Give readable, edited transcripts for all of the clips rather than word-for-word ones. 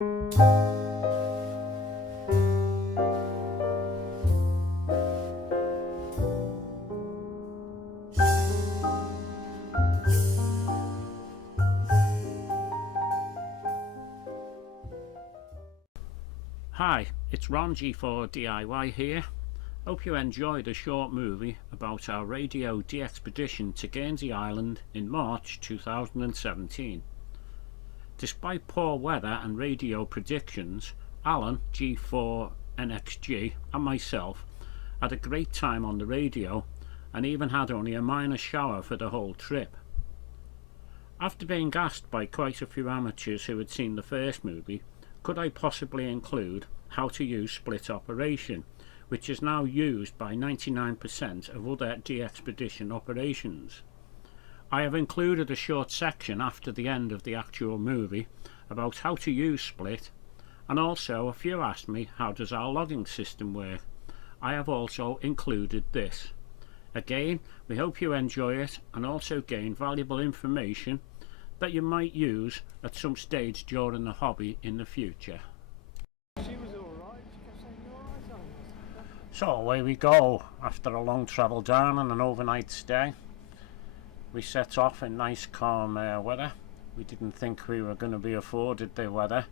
Hi, it's Ron G4DIY here. Hope you enjoyed a short movie about our radio de-expedition to Guernsey Island in March 2017. Despite poor weather and radio predictions, Alan, G4NXG, and myself had a great time on the radio and even had only a minor shower for the whole trip. After being asked by quite a few amateurs who had seen the first movie, could I possibly include how to use split operation, which is now used by 99% of other de-expedition operations. I have included a short section after the end of the actual movie about how to use split, and also a few asked me how does our logging system work. I have also included this. Again, we hope you enjoy it and also gain valuable information that you might use at some stage during the hobby in the future. So away we go. After a long travel down and an overnight stay, we set off in nice calm weather. We didn't think we were going to be afforded the weather,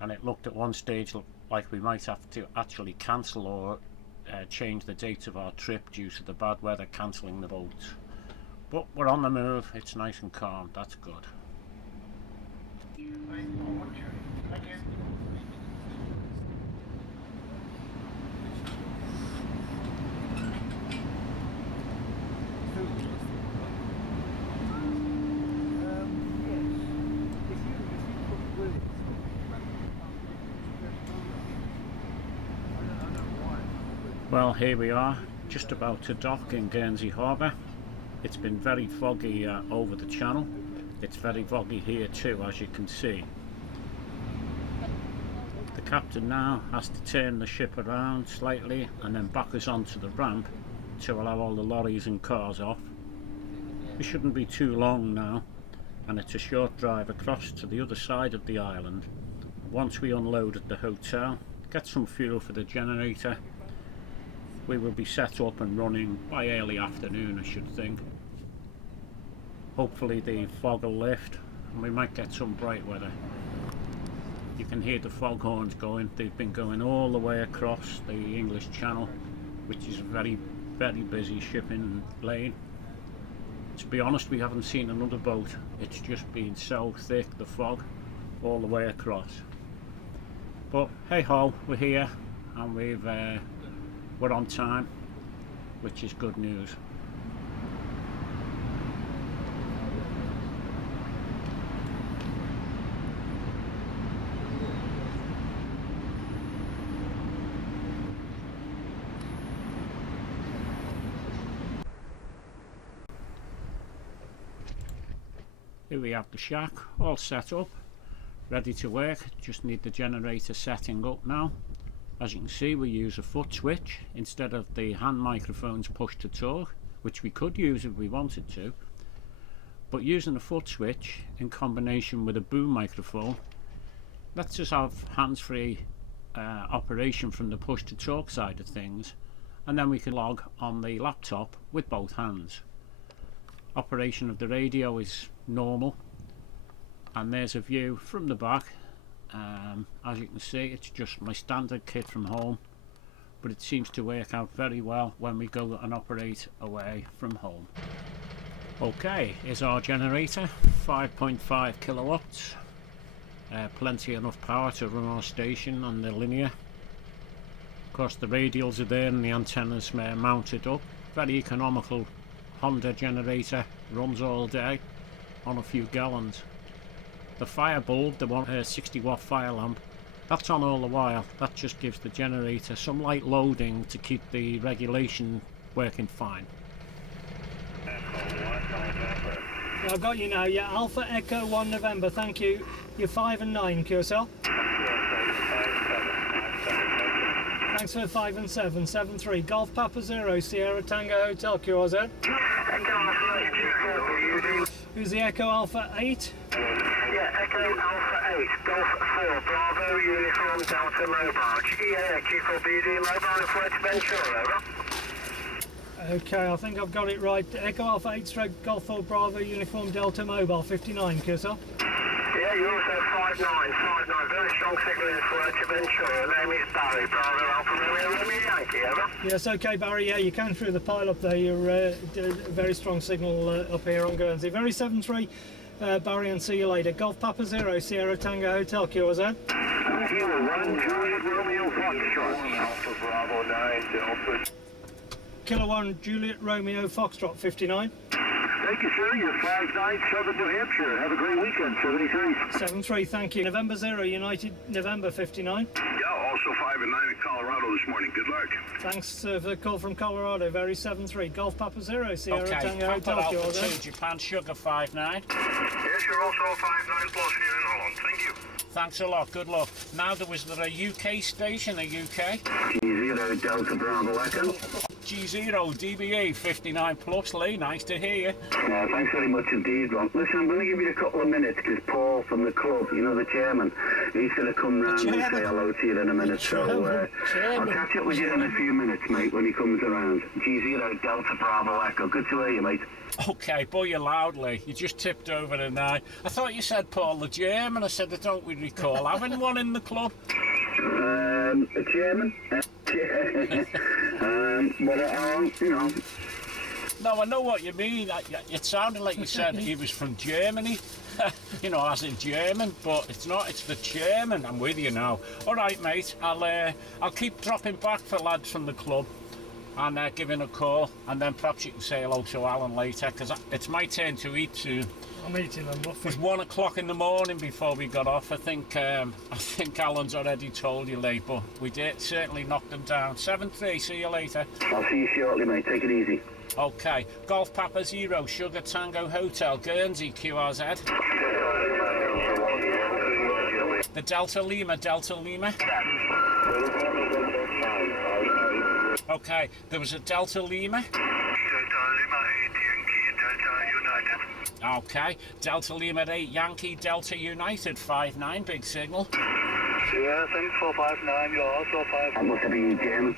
and it looked at one stage like we might have to actually cancel or change the date of our trip due to the bad weather cancelling the boat. But we're on the move, it's nice and calm, that's good. Thank you. Well, here we are, just about to dock in Guernsey Harbour. It's been very foggy over the channel. It's very foggy here too, as you can see. The captain now has to turn the ship around slightly and then back us onto the ramp to allow all the lorries and cars off. We shouldn't be too long now, and it's a short drive across to the other side of the island. Once we unload at the hotel, get some fuel for the generator, we will be set up and running by early afternoon, I should think. Hopefully the fog will lift and we might get some bright weather. You can hear the foghorns going. They've been going all the way across the English Channel, which is a very busy shipping lane. To be honest, we haven't seen another boat. It's just been so thick, the fog, all the way across. But hey ho, we're here and we're on time, which is good news. Here we have the shack all set up, ready to work. Just need the generator setting up now. As you can see, we use a foot switch instead of the hand microphones push to talk, which we could use if we wanted to, but using a foot switch in combination with a boom microphone lets us have hands-free operation from the push to talk side of things, and then we can log on the laptop with both hands. Operation of the radio is normal, and there's a view from the back. As you can see, it's just my standard kit from home, but it seems to work out very well when we go and operate away from home. Okay, here's our generator, 5.5 kilowatts, plenty enough power to run our station on the linear. Of course the radials are there and the antennas mounted up. Very economical Honda generator, runs all day on a few gallons. The fire bulb, the 60 watt fire lamp, that's on all the while. That just gives the generator some light loading to keep the regulation working fine. Yeah, I've got you now. Yeah, Alpha Echo 1 November, thank you. You're 5 and 9, QSL. Thanks for 5 and 7, 7-3. Golf Papa 0, Sierra Tango Hotel, QRZ. Who's the Echo Alpha 8? Yeah, Echo Alpha Golf 4, Bravo, Uniform Delta Mobile, GA4BD Mobile in Fuerteventura, over. Okay, I think I've got it right. Echo Alpha 8 stroke Golf 4 Bravo Uniform Delta Mobile 59, Cursor. Yeah, you're also 59, very strong signal in Fuerteventura. Name is Barry, Bravo Alpha Romeo Yankee, over. Yes, okay, Barry. Yeah, you can through the pile up there. You're a very strong signal up here on Guernsey. Very 7-3, Barry, and see you later. Golf Papa 0, Sierra Tango Hotel, QRZ. Kilo 1, Juliet Romeo Foxtrot. Alpha Bravo 9, Delta. Kilo 1, Juliet Romeo Foxtrot 59. Thank you, sir. You're 59, Southern New Hampshire. Have a great weekend, 73. 7-3, thank you. November 0, United November 59. Yeah, also 5 and 9 in Colorado this morning. Good luck. Thanks for the call from Colorado. Very 7-3. Golf Papa 0, Sierra Okay, Tango Papa Hotel, Alpha QRZ. 2, Japan Sugar 59. Yes, you're also 5-9 plus here in Holland. Thank you. Thanks a lot, good luck. Now, was there a UK station, a UK? G0 Delta Bravo Echo. G0 DBA 59 plus, Lee, nice to hear you. Thanks very much indeed, Ron. Listen, I'm going to give you a couple of minutes because Paul from the club, you know, the chairman, he's going to come round and say hello to you in a minute. So I'll catch up with you in a few minutes, mate, when he comes around. G0 Delta Bravo Echo. Good to hear you, mate. Okay, boy, you loudly. You just tipped over the nine. I thought you said Paul the German. I said, don't we recall having one in the club? A chairman? Well, you know. No, I know what you mean. It sounded like you said he was from Germany. You know, as in German, but it's not. It's the chairman. I'm with you now. All right, mate. I'll keep dropping back for lads from the club and giving a call, and then perhaps you can say hello to Alan later, because it's my turn to eat soon. I'm eating them. It was 1 o'clock in the morning before we got off. I think Alan's already told you, Lee, but we did certainly knock them down. 7-3. See you later. I'll see you shortly, mate. Take it easy. Okay. Golf Papa 0, Sugar Tango Hotel, Guernsey, QRZ. The Delta Lima. Okay, there was a Delta Lima. Okay, Delta Lima 8, Yankee Delta United 5-9, big signal. Yeah, thanks for 5-9, you're also 5. I must have been German.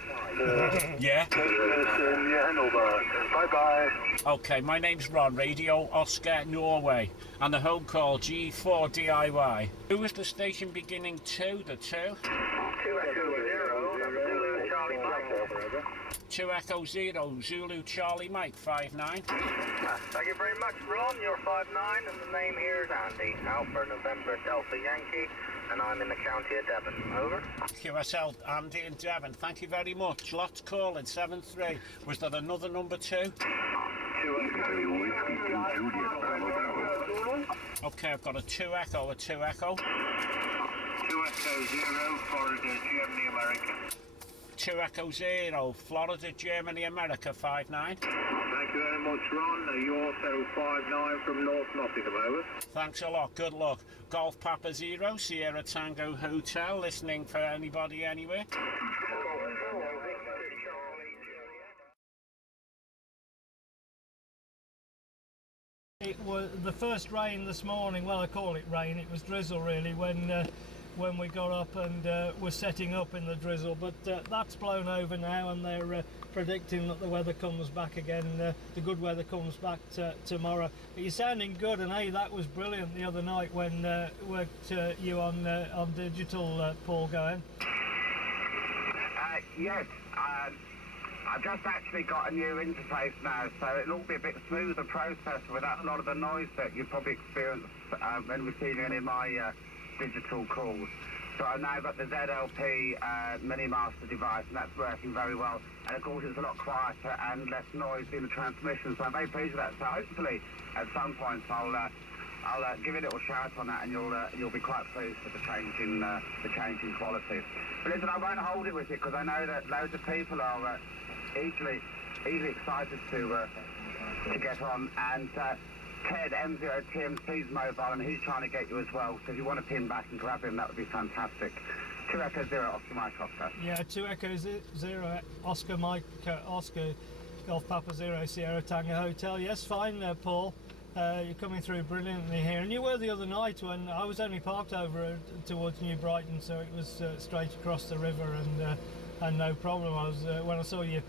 Yeah. Hanover. Bye-bye. Okay, my name's Ron, Radio Oscar Norway, and the home call G4 DIY. Who was the station beginning 2, the 2? 2 Echo 0, Zulu Charlie Mike. 2 Echo 0, Zulu Charlie Mike 5-9. Thank you very much, Ron. You're 5-9, and the name here is Andy. Alpha November Delta Yankee, and I'm in the county of Devon. Over. QSL Andy in Devon, thank you very much. Lots calling 7-3. Was there another number 2? 2 Echo Whiskey 2 Juliet Bravo. Okay, I've got a 2 Echo, 2 Echo. 2 Echo 0, Florida, Germany, America. 2 Echo 0, Florida, Germany, America 5-9. Thank you very much, Ron. You're also 5-9 from North Nottingham, over. Thanks a lot, good luck. Golf Papa 0, Sierra Tango Hotel, listening for anybody anywhere. It was the first rain this morning. Well, I call it rain. It was drizzle really when we got up and were setting up in the drizzle. But that's blown over now, and they're predicting that the weather comes back again. The good weather comes back tomorrow. But you're sounding good, and hey, that was brilliant the other night when worked you on digital, Paul. Going. Yes. I've just actually got a new interface now, so it'll all be a bit smoother process without a lot of the noise that you probably experience when receiving any of my digital calls. So I've now got the ZLP Mini Master device, and that's working very well. And of course, it's a lot quieter and less noise in the transmission, so I'm very pleased with that. So hopefully, at some point, I'll give you a little shout on that, and you'll be quite pleased with the change in quality. But listen, I won't hold it with you because I know that loads of people are eagerly excited to get on, and Ted M0TMC's mobile, and he's trying to get you as well, so if you want to pin back and grab him, that would be fantastic. 2 Echo 0 Oscar Mike Oscar. Yeah, 2 Echo 0 Oscar Mike Oscar Golf Papa 0 Sierra Tango Hotel. Yes, fine, Paul. You're coming through brilliantly here, and you were the other night when I was only parked over towards New Brighton, so it was straight across the river, and no problem. I was when I saw your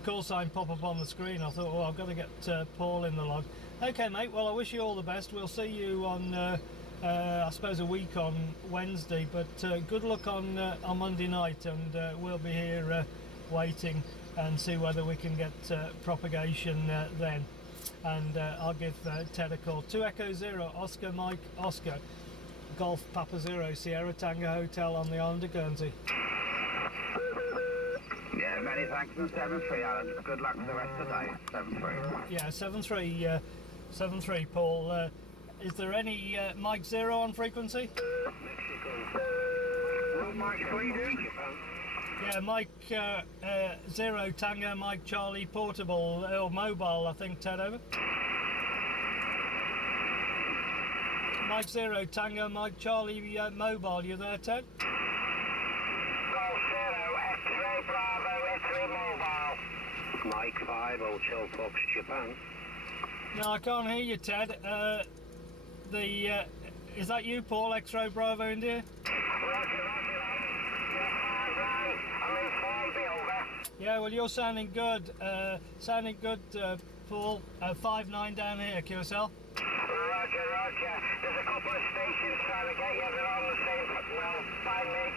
call sign pop up on the screen, I thought, oh, I've got to get Paul in the log. Okay, mate. Well, I wish you all the best. We'll see you on, I suppose, a week on Wednesday. But good luck on Monday night, and we'll be here waiting and see whether we can get propagation then. And I'll give Ted a call. 2 Echo 0 Oscar Mike Oscar Golf Papa 0 Sierra Tango Hotel on the island of Guernsey. Yeah, many thanks. And 7-3, Alan. Good luck for the rest of the day. 7-3. Yeah, 7-3, Paul. Is there any Mike 0 on frequency? Mike 3D. Yeah, Mike 0 Tango Mike Charlie portable or mobile, I think, Ted, over. Mike 0 Tango Mike Charlie mobile, you there, Ted? Golf 0 X-ray Bravo X-ray mobile. Mike 5 Hotel Fox Japan. No, I can't hear you, Ted. Is that you, Paul? X-ray Bravo India? Yeah, well, you're sounding good. Paul. 5-9 down here, QSL. Roger. There's a couple of stations trying to get you. They're on the same. Well, by me.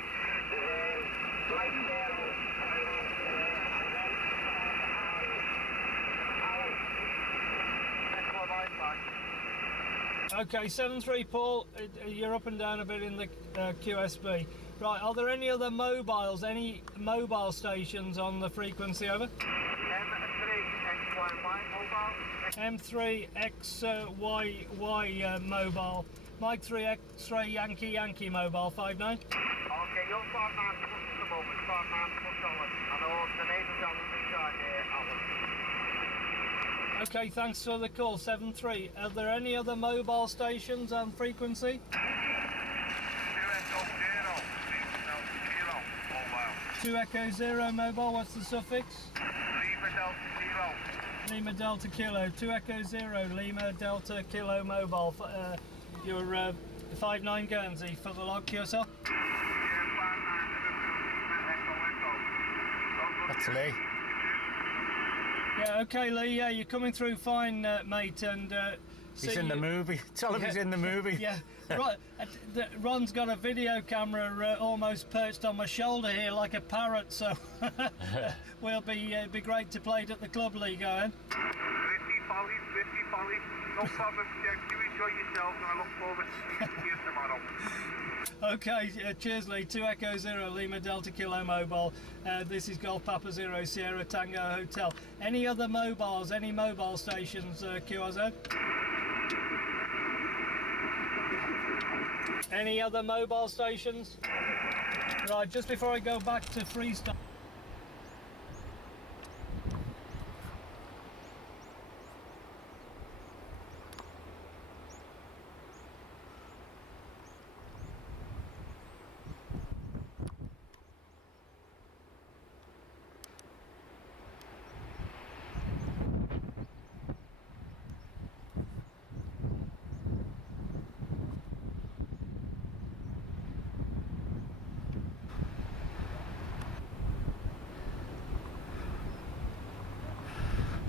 Mike 0. Okay, 7-3, Paul. You're up and down a bit in the QSB. Right, are there any other mobiles, any mobile stations on the frequency, over? M3XYY mobile. Mike 3 X-ray Yankee mobile, 5-9. Okay, you're 5-9 plus at the moment, 5-9 plus Alan. I know the neighbours on the side here, Alan. Okay, thanks for the call, 7-3. Are there any other mobile stations on frequency? 2 Echo 0 mobile, what's the suffix? Lima Delta Kilo. 2 Echo 0 Lima Delta Kilo mobile. You're 5-9 Guernsey for the log, QSL. That's Lee. Yeah, okay, Lee. Yeah, you're coming through fine, mate. And he's in the movie. Tell him he's in the movie. Yeah, right. Ron's got a video camera almost perched on my shoulder here like a parrot, so we'll be great to play it at the club, Lee. Go ahead. 50 follies. No problem, you enjoy yourselves, and I look forward to seeing you tomorrow. Okay, cheers, Lee. 2 Echo 0 Lima Delta Kilo mobile. This is Golf Papa 0 Sierra Tango Hotel. Any other mobiles? Any mobile stations, QRZ? Any other mobile stations? Right, just before I go back to freestyle.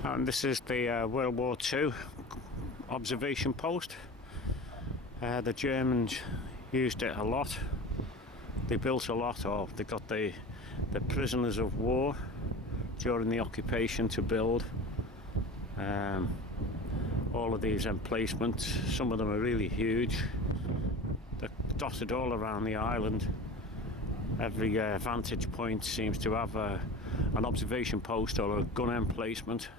And this is the World War II observation post. The Germans used it a lot. They built a lot, or they got the prisoners of war during the occupation to build all of these emplacements. Some of them are really huge. They're dotted all around the island. Every vantage point seems to have an observation post or a gun emplacement.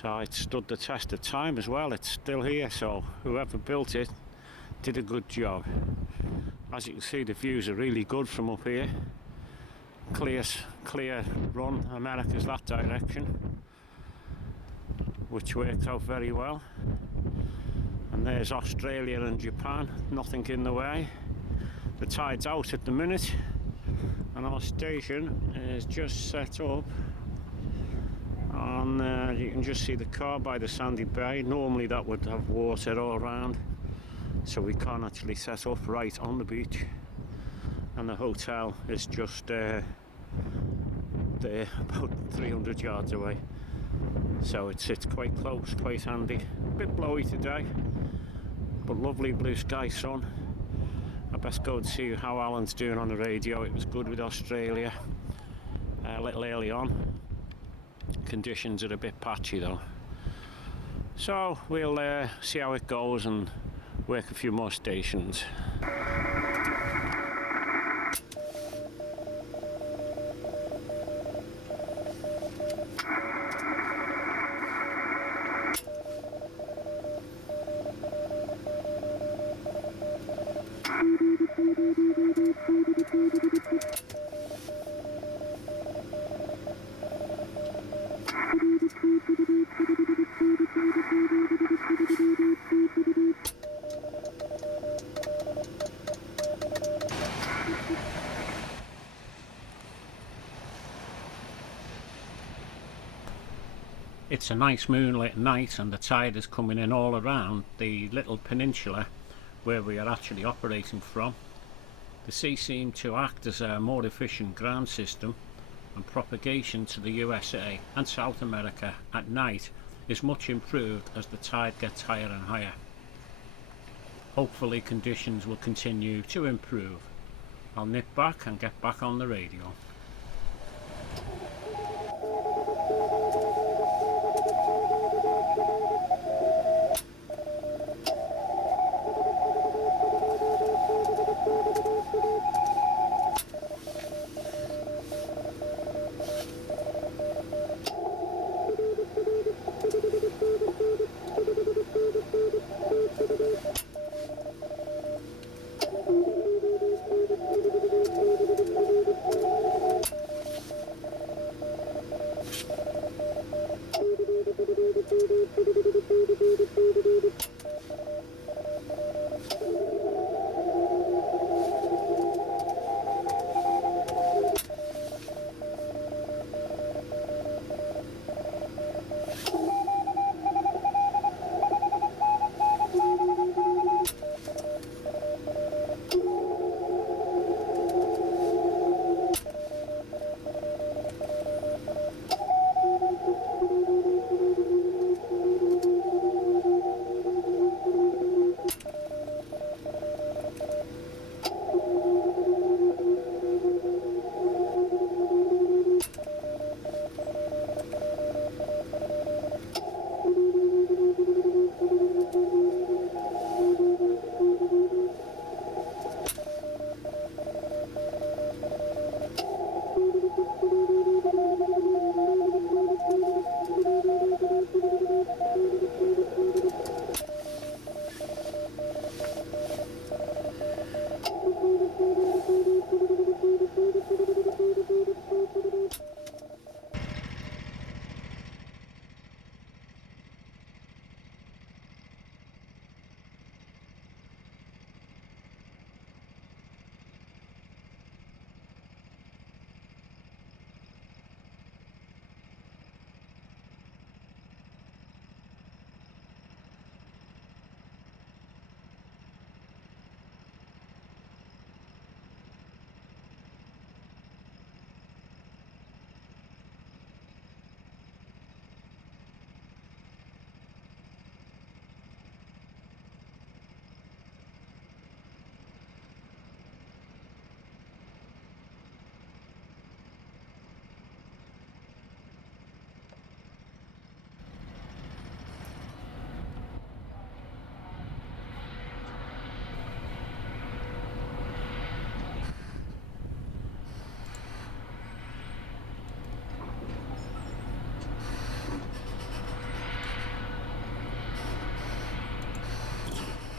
So it stood the test of time as well. It's still here, so whoever built it did a good job. As you can see, the views are really good from up here. Clear run. America's that direction, which worked out very well. And there's Australia and Japan, nothing in the way. The tide's out at the minute, and our station is just set up And you can just see the car by the sandy bay. Normally that would have water all around, so we can't actually set up right on the beach. And the hotel is just there, about 300 yards away, so it sits quite close, quite handy. A bit blowy today, but lovely blue sky, sun. I best go and see how Alan's doing on the radio. It was good with Australia a little early on. Conditions are a bit patchy though, so we'll see how it goes and work a few more stations. It's a nice moonlit night and the tide is coming in all around the little peninsula where we are actually operating from. The sea seemed to act as a more efficient ground system, and propagation to the USA and South America at night is much improved as the tide gets higher and higher. Hopefully conditions will continue to improve. I'll nip back and get back on the radio.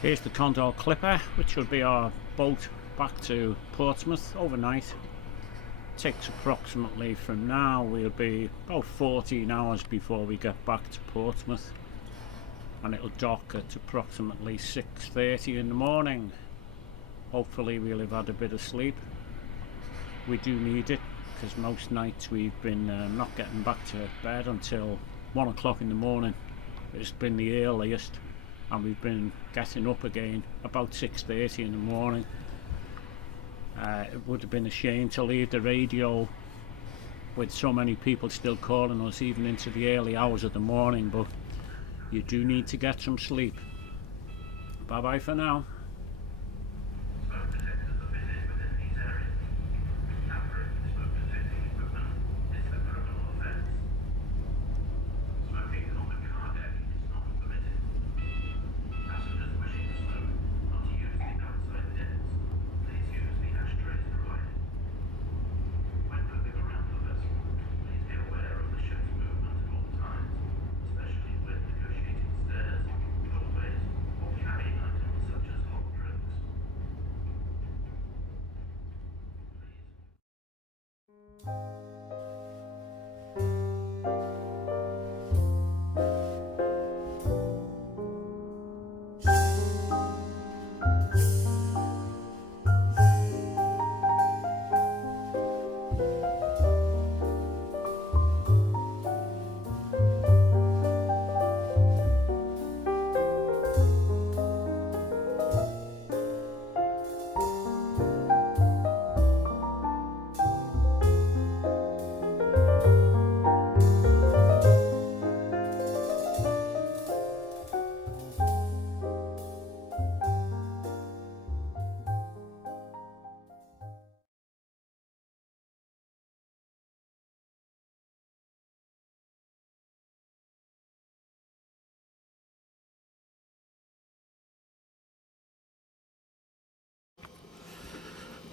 Here's the Condor Clipper, which will be our boat back to Portsmouth overnight. Takes approximately, from now we'll be about 14 hours before we get back to Portsmouth, and it'll dock at approximately 6:30 in the morning. Hopefully we'll have had a bit of sleep. We do need it because most nights we've been not getting back to bed until 1 o'clock in the morning. It's been the earliest, and we've been getting up again about 6:30 in the morning. It would have been a shame to leave the radio with so many people still calling us even into the early hours of the morning, but you do need to get some sleep. Bye bye for now.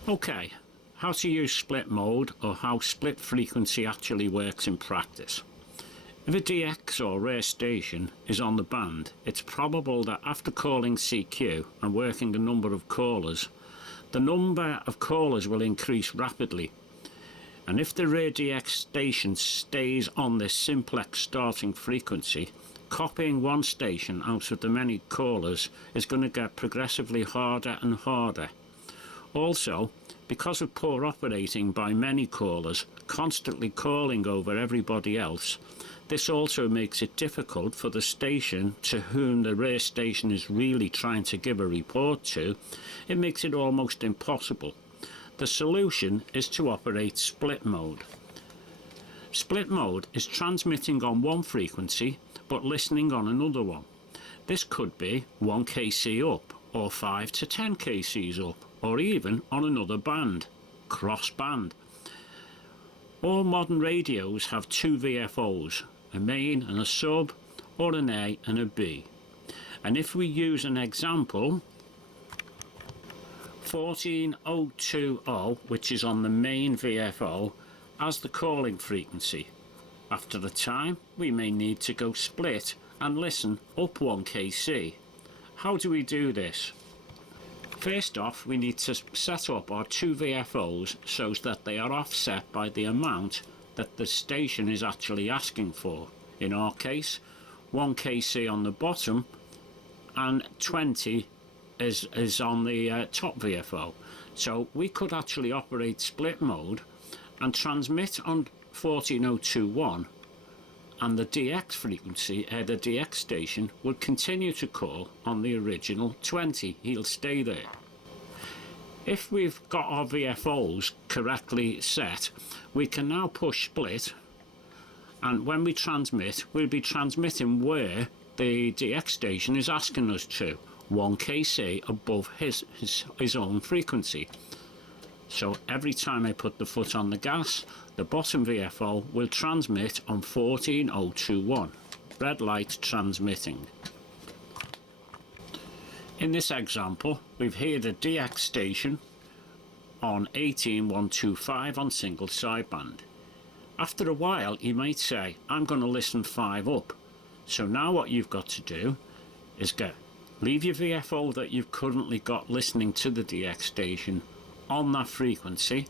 Okay, how to use split mode, or how split frequency actually works in practice. If a DX or rare station is on the band, it's probable that after calling CQ and working a number of callers, the number of callers will increase rapidly. And if the rare DX station stays on this simplex starting frequency, copying one station out of the many callers is going to get progressively harder and harder. Also, because of poor operating by many callers, constantly calling over everybody else, this also makes it difficult for the station to whom the rare station is really trying to give a report to. It makes it almost impossible. The solution is to operate split mode. Split mode is transmitting on one frequency but listening on another one. This could be 1 kc up, or 5 to 10 kcs up, or even on another band, cross band. All modern radios have two VFOs, a main and a sub, or an A and a B. And if we use an example, 14020, which is on the main VFO, as the calling frequency, after a time we may need to go split and listen up 1 kc. How do we do this? First off, we need to set up our two VFOs so that they are offset by the amount that the station is actually asking for. In our case, 1 kc on the bottom and 20 is on the top VFO. So we could actually operate split mode and transmit on 14021, and the DX frequency, the DX station, would continue to call on the original 20. He'll stay there. If we've got our VFOs correctly set, we can now push split, and when we transmit, we'll be transmitting where the DX station is asking us to, 1 kc above his own frequency. So every time I put the foot on the gas, the bottom VFO will transmit on 14021, red light transmitting. In this example, we've here the DX station on 18125 on single sideband. After a while, you might say, I'm going to listen 5 up. So now what you've got to do is leave your VFO that you've currently got listening to the DX station on that frequency,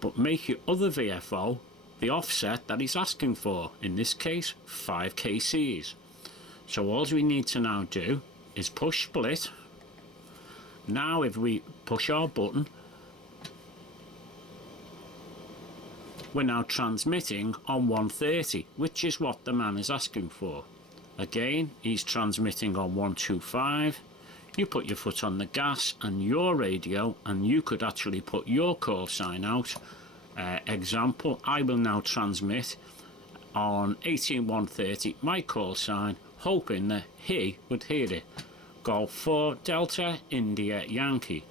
but make your other VFO the offset that he's asking for, in this case 5 kcs. So all we need to now do is push split. Now if we push our button, We're now transmitting on 130, which is what the man is asking for. Again, he's transmitting on 125. You put your foot on the gas and your radio, and you could actually put your call sign out. Example, I will now transmit on 18130, my call sign, hoping that he would hear it. Golf 4 Delta India Yankee,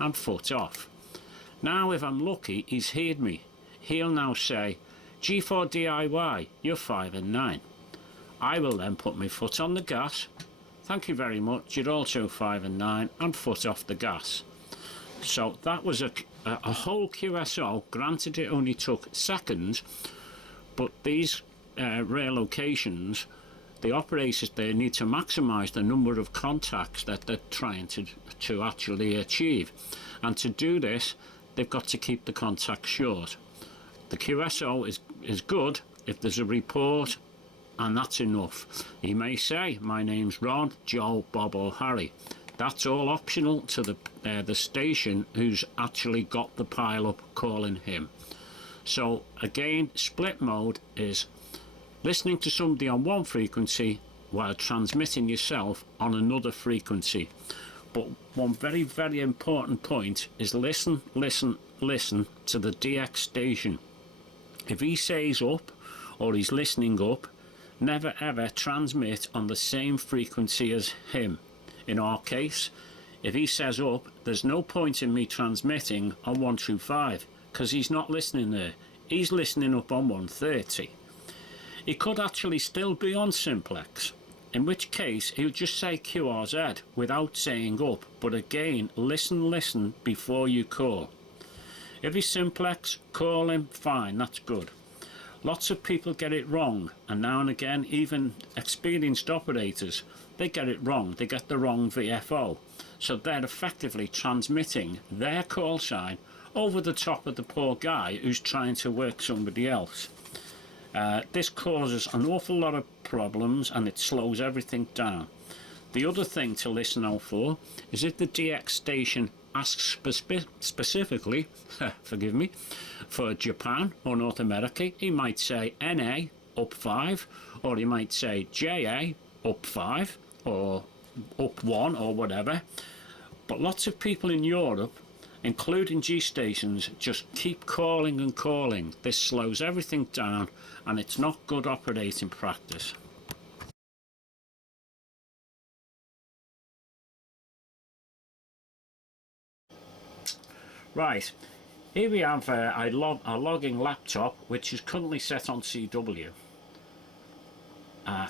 and foot off. Now if I'm lucky, he's heard me. He'll now say, G4 DIY, you're 5 and 9. I will then put my foot on the gas. Thank you very much, you're also 5 and 9, and foot off the gas. So that was a whole QSO. Granted, it only took seconds, but these rare locations, the operators there need to maximise the number of contacts that they're trying to actually achieve. And to do this, they've got to keep the contacts short. The QSO is good if there's a report, and that's enough. He may say, my name's Ron, Joe, Bob or Harry. That's all optional to the station who's actually got the pile-up calling him. So again, split mode is listening to somebody on one frequency while transmitting yourself on another frequency. But one very, very important point is listen to the DX station. If he says up or he's listening up, never ever transmit on the same frequency as him. In our case, if he says up, there's no point in me transmitting on 125 because he's not listening there. He's listening up on 130. He could actually still be on simplex, in which case he would just say QRZ without saying up, but again, listen before you call. If he's simplex, call him, fine, that's good. Lots of people get it wrong, and now and again, even experienced operators, they get it wrong. They get the wrong VFO. So they're effectively transmitting their call sign over the top of the poor guy who's trying to work somebody else. This causes an awful lot of problems, and it slows everything down. The other thing to listen out for is if the DX station asks specifically, forgive me, for Japan or North America, he might say NA up 5, or he might say JA up 5, or up 1, or whatever. But lots of people in Europe, including G stations, just keep calling and calling. This slows everything down, and it's not good operating practice. Right, here we have a logging laptop which is currently set on CW.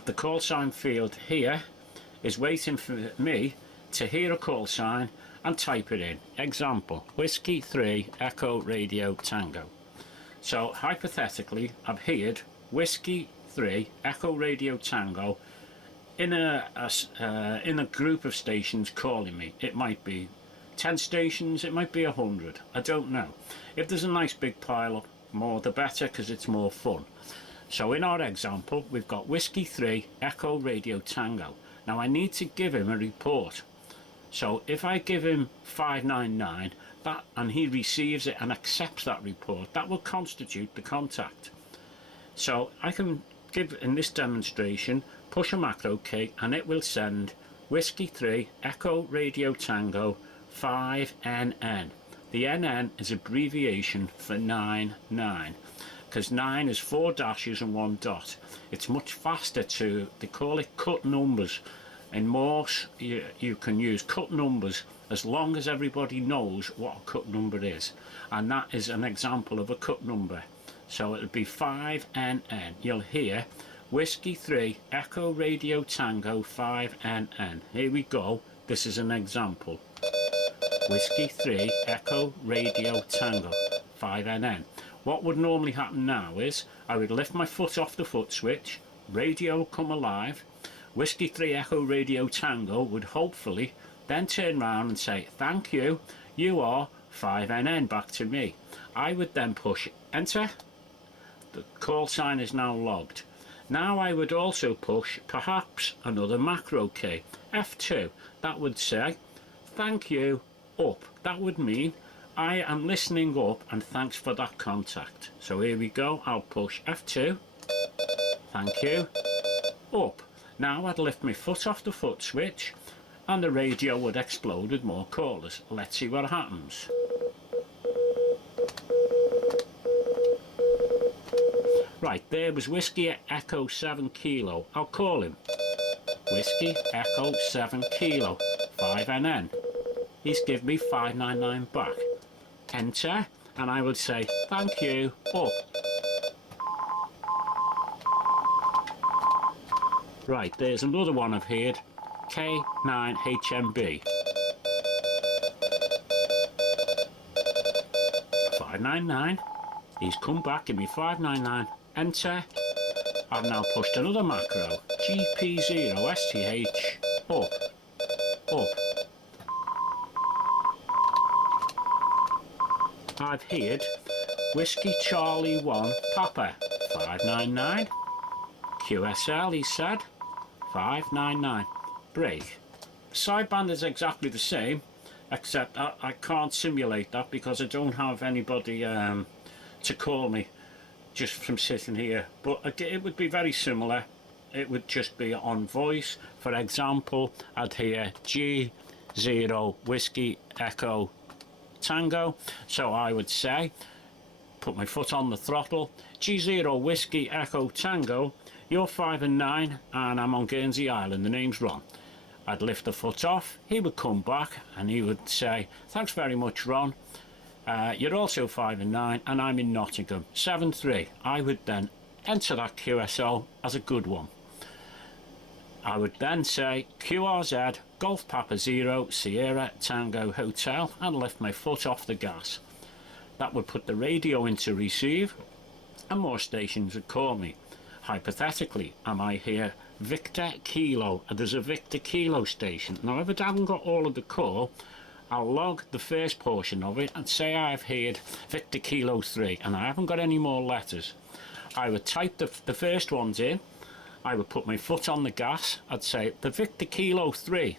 The call sign field here is waiting for me to hear a call sign and type it in. Example, Whiskey 3 Echo Radio Tango. So hypothetically, I've heard Whiskey 3 Echo Radio Tango in a group of stations calling me. It might be 10 stations, it might be 100, I don't know. If there's a nice big pile up, more the better, because it's more fun. So in our example, we've got Whiskey 3 Echo Radio Tango. Now I need to give him a report. So if I give him 599 and he receives it and accepts that report, that will constitute the contact. So I can give, in this demonstration, push a macro key and it will send Whiskey 3 Echo Radio Tango 5NN. The NN is abbreviation for 99, because 9 is 4 dashes and 1 dot. It's much faster they call it cut numbers. In Morse, you can use cut numbers as long as everybody knows what a cut number is. And that is an example of a cut number. So it'll be 5NN. You'll hear Whiskey 3 Echo Radio Tango 5NN. Here we go. This is an example. Whiskey 3 Echo Radio Tango 5NN. What would normally happen now is I would lift my foot off the foot switch, radio come alive, Whiskey 3 Echo Radio Tango would hopefully then turn round and say, thank you, you are 5NN, back to me. I would then push enter. The call sign is now logged. Now I would also push perhaps another macro key, F2. That would say, thank you, up. That would mean I am listening up, and thanks for that contact. So here we go. I'll push F2. Thank you. Up. Now I'd lift my foot off the foot switch and the radio would explode with more callers. Let's see what happens. Right, there was Whiskey Echo 7 Kilo. I'll call him. Whiskey Echo 7 Kilo 5NN. He's given me 599 back. Enter, and I would say thank you. Up. Right, there's another one I've heard. K9HMB 599. He's come back, give me 599. Enter. I've now pushed another macro. Gp02017 Up. Up. I've heard Whiskey Charlie 1 Papa 599. QSL, he said 599. Break. Sideband is exactly the same, except I can't simulate that because I don't have anybody to call me just from sitting here. But it would be very similar. It would just be on voice. For example, I'd hear G0 Whiskey Echo Tango. So I would say, put my foot on the throttle, G0 Whiskey Echo Tango, you're 5 and 9 and I'm on Guernsey Island, the name's Ron. I'd lift the foot off, he would come back and he would say, thanks very much Ron, you're also 5 and 9 and I'm in Nottingham, 7-3. I would then enter that QSO as a good one. I would then say QRZ Golf Papa 0 Sierra Tango Hotel and lift my foot off the gas. That would put the radio into receive and more stations would call me. Hypothetically, I might hear Victor Kilo, there's a Victor Kilo station. Now if I haven't got all of the call, I'll log the first portion of it and say I've heard Victor Kilo 3 and I haven't got any more letters. I would type the first ones in, I would put my foot on the gas, I'd say the Victor Kilo 3,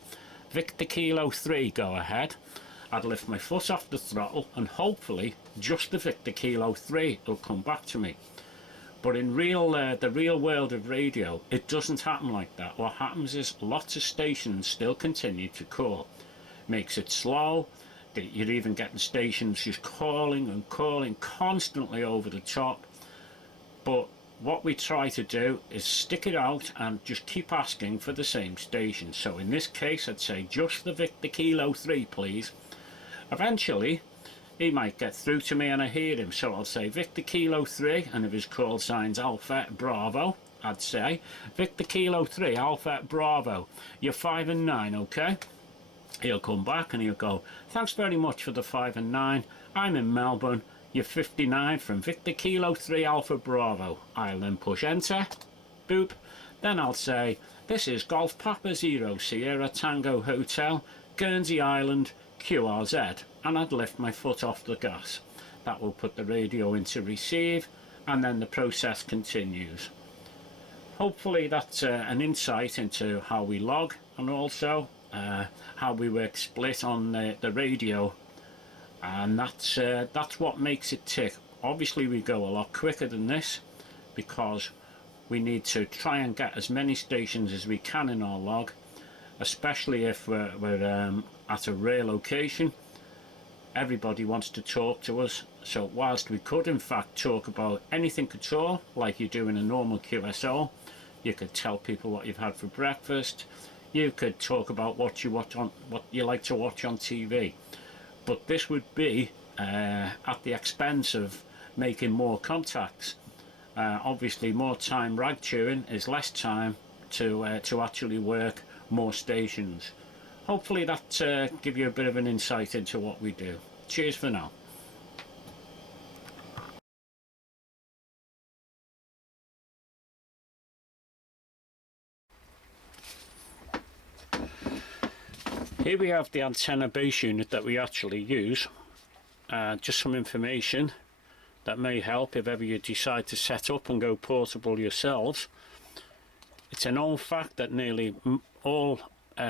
Victor Kilo 3, go ahead. I'd lift my foot off the throttle and hopefully just the Victor Kilo 3 will come back to me. But in the real world of radio, it doesn't happen like that. What happens is lots of stations still continue to call. Makes it slow. You're even getting stations just calling and calling constantly over the top. But what we try to do is stick it out and just keep asking for the same station. So in this case, I'd say just the Victor Kilo 3, please. Eventually, he might get through to me and I hear him, so I'll say Victor Kilo 3, and if his call sign's Alpha Bravo, I'd say Victor Kilo 3 Alpha Bravo, you're 5 and 9, okay? He'll come back and he'll go, thanks very much for the 5 and 9, I'm in Melbourne, you're 59 from Victor Kilo 3 Alpha Bravo. I'll then push enter, boop, then I'll say this is Golf Papa 0 Sierra Tango Hotel, Guernsey Island, QRZ, and I'd lift my foot off the gas. That will put the radio into receive and then the process continues. Hopefully that's an insight into how we log and also how we work split on the radio, and that's what makes it tick. Obviously we go a lot quicker than this because we need to try and get as many stations as we can in our log, especially if we're at a rare location. Everybody wants to talk to us, so whilst we could in fact talk about anything at all like you do in a normal QSO, you could tell people what you've had for breakfast, you could talk about what you like to watch on TV, but this would be at the expense of making more contacts. Obviously more time rag chewing is less time to actually work more stations. Hopefully that give you a bit of an insight into what we do. Cheers for now. Here we have the antenna base unit that we actually use. Just some information that may help if ever you decide to set up and go portable yourselves. It's a known fact that nearly all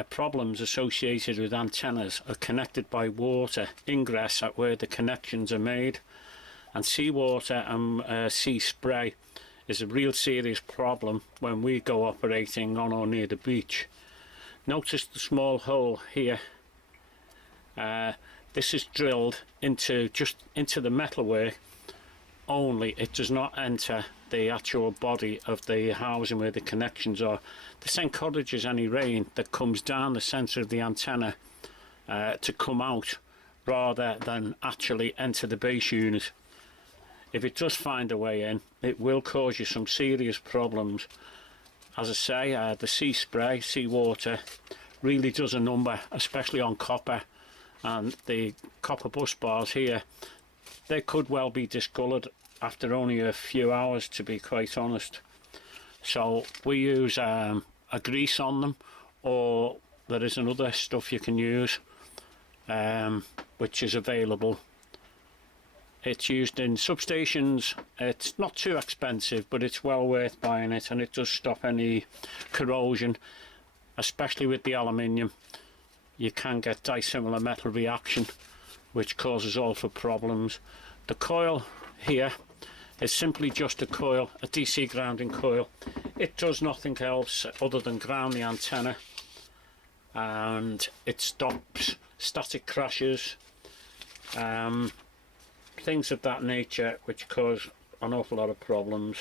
problems associated with antennas are connected by water ingress at where the connections are made, and seawater and sea spray is a real serious problem when we go operating on or near the beach. Notice the small hole here. This is drilled into the metalwork only. It does not enter the actual body of the housing where the connections are. This encourages any rain that comes down the centre of the antenna to come out rather than actually enter the base unit. If it does find a way in, it will cause you some serious problems. As I say, the sea spray, sea water, really does a number, especially on copper, and the copper bus bars here, they could well be discoloured after only a few hours, to be quite honest. So we use a grease on them, or there is another stuff you can use which is available. It's used in substations. It's not too expensive, but it's well worth buying it, and it does stop any corrosion, especially with the aluminium. You can get dissimilar metal reaction, which causes awful problems. The coil here is simply just a coil, a DC grounding coil. It does nothing else other than ground the antenna, and it stops static crashes, things of that nature, which cause an awful lot of problems.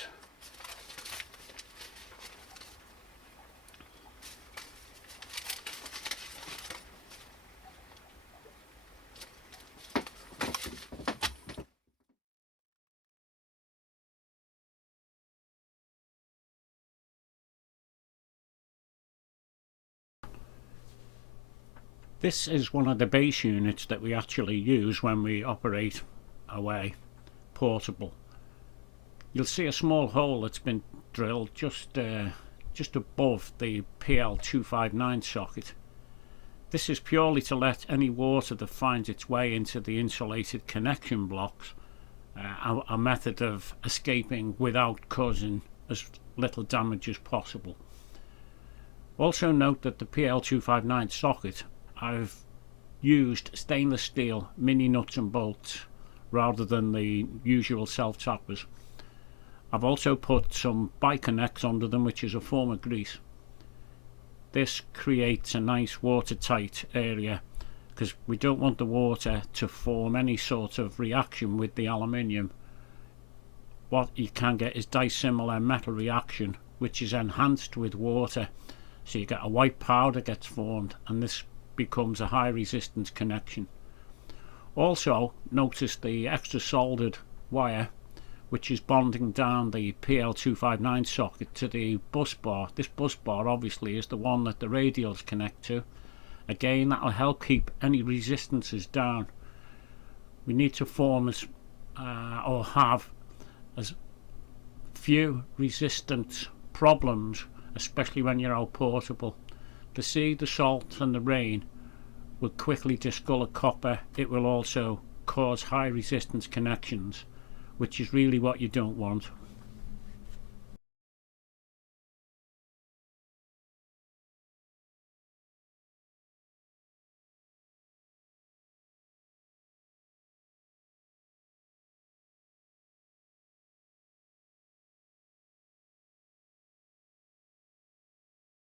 This is one of the base units that we actually use when we operate away, portable. You'll see a small hole that's been drilled just above the PL259 socket. This is purely to let any water that finds its way into the insulated connection blocks a method of escaping without causing as little damage as possible. Also note that the PL259 socket, I've used stainless steel mini nuts and bolts rather than the usual self-tappers. I've also put some biconnects under them, which is a form of grease. This creates a nice watertight area because we don't want the water to form any sort of reaction with the aluminium. What you can get is dissimilar metal reaction, which is enhanced with water, so you get a white powder gets formed, and this becomes a high resistance connection. Also notice the extra soldered wire which is bonding down the PL259 socket to the bus bar. This bus bar obviously is the one that the radials connect to. Again, that will help keep any resistances down. We need to form as or have as few resistance problems, especially when you're out portable. The sea, the salt and the rain will quickly discolour copper. It will also cause high resistance connections, which is really what you don't want.